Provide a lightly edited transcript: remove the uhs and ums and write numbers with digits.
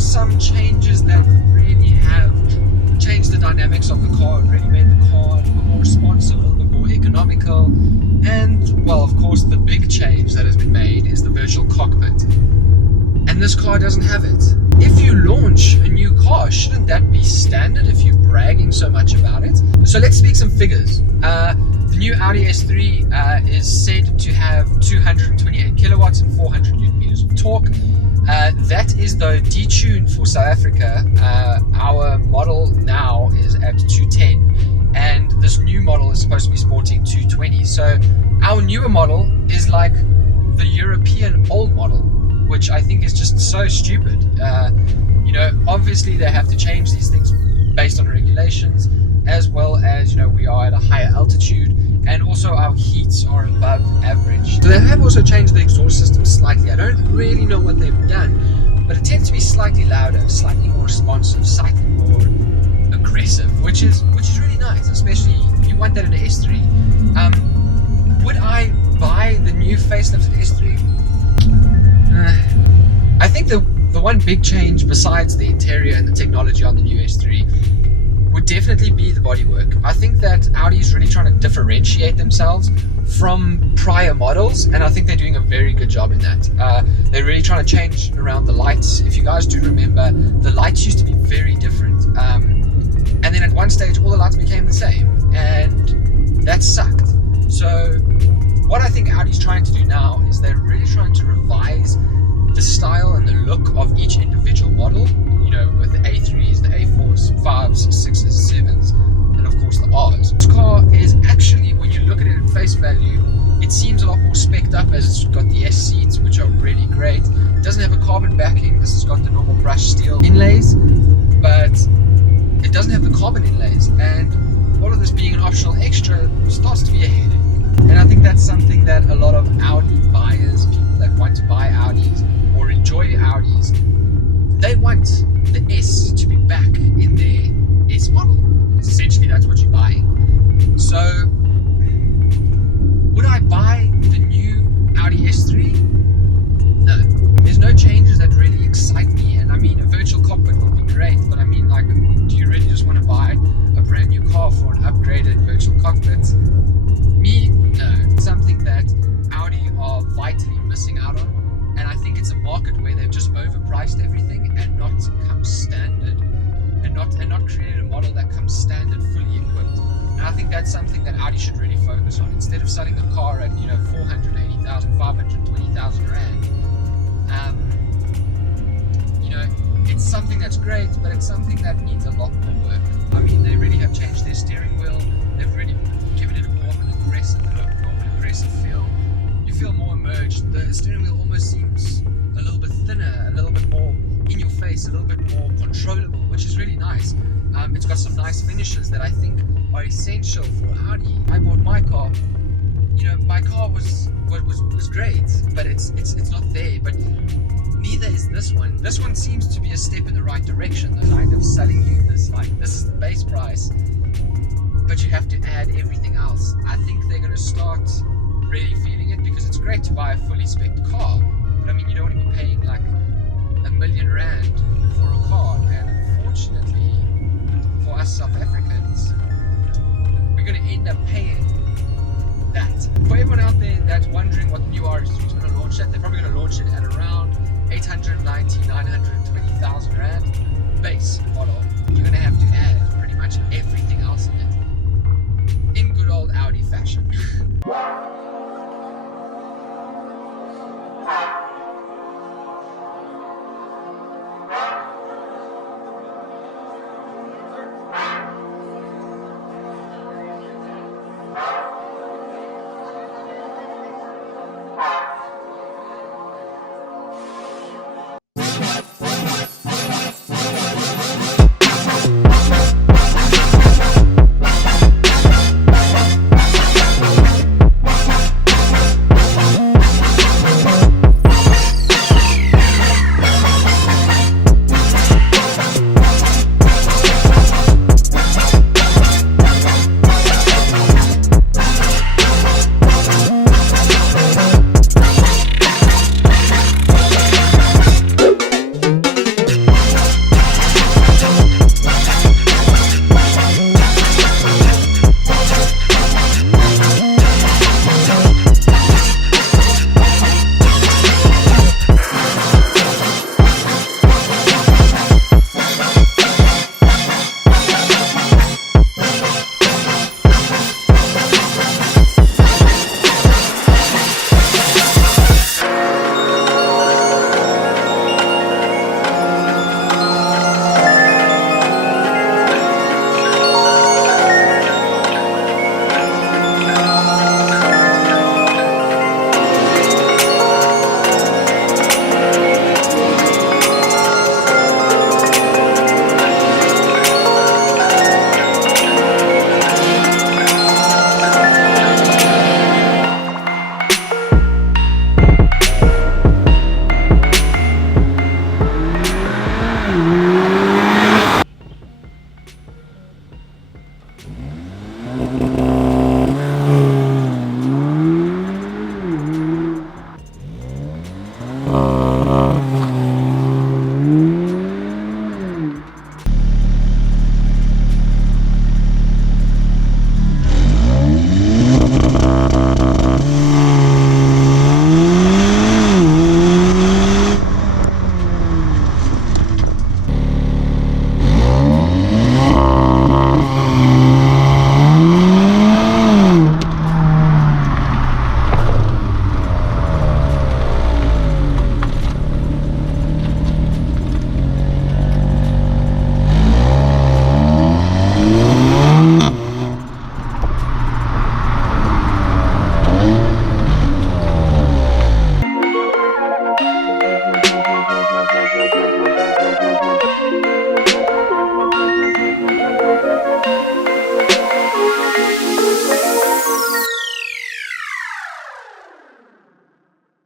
some changes that really have changed the dynamics of the car, really made the car a little bit more responsive, a little bit more economical. And, well, of course, the big change that has been made is the virtual cockpit. And this car doesn't have it. If you launch a new car, shouldn't that be standard if you're bragging so much about it? So let's speak some figures. The new Audi S3 is said to have 228 kilowatts and 400 newton meters of torque. That is though detuned for South Africa. Our model now is at 210, and this new model is supposed to be sporting 220. So our newer model is like the European old model, which I think is just so stupid. You know, obviously they have to change these things based on regulations, as well as, you know, we are at a higher altitude, and also our heats are above average. So they have also changed the exhaust system slightly. I don't really know what they've done, but it tends to be slightly louder, slightly more responsive, slightly more aggressive, which is really nice, especially you want that in an S3. Would I buy the new facelifted S3? I think the one big change besides the interior and the technology on the new S3 would definitely be the bodywork. I think that Audi is really trying to differentiate themselves from prior models, and I think they're doing a very good job in that. They're really trying to change around the lights. If you guys do remember, the lights used to be very different, and then at one stage all the lights became the same, and that sucked. So what I think Audi's trying to do now is they're really trying to revise the style and the look of each individual model, you know, with the A3s, the A4s, 5s, 6s, 7s, and of course the Rs. This car is actually, when you look at it at face value, it seems a lot more spec'd up, as it's got the S seats, which are really great. It doesn't have a carbon backing. This has got the normal brushed steel inlays, but it doesn't have the carbon inlays, and all of this being an optional extra starts to be a headache. And I think that's something that a lot of Audi buyers, people that want to buy Audis or enjoy Audis, they want the S to be back in their S model. Essentially, that's what you're buying. So, would I buy the new Audi S3? No. There's no changes that really excite me. And I mean, a virtual cockpit would be great, but I mean, like, do you really just want to buy a brand new car for an upgraded virtual cockpit? Me, no. It's something that Audi are vitally missing out on. And I think it's a market where they've just overpriced everything and not come standard, and not created a model that comes standard fully equipped. And I think that's something that Audi should really focus on. Instead of selling the car at, you know, 480,000, 520,000 rand, you know, it's something that's great, but it's something that needs a lot more work. I mean, they really have changed their steering wheel. They've really given it more of an aggressive look, more of an aggressive feel. You feel more emerged. The steering wheel almost seems a little bit thinner, a little bit more face a little bit more controllable, which is really nice. It's got some nice finishes that I think are essential for Audi. I bought my car. You know, my car was great, but it's not there. But neither is this one. This one seems to be a step in the right direction. They're kind of selling you this, like, this is the base price, but you have to add everything else. I think they're going to start really feeling it, because it's great to buy a fully spec'd car, but I mean, you don't want to be paying like R1 million for a car, and unfortunately for us South Africans, we're going to end up paying that. For everyone out there that's wondering what the new RS3 is going to launch at, they're probably going to launch it at around 890,000, 920,000 rand base model. You're going to have to add pretty much everything else in it, in good old Audi fashion.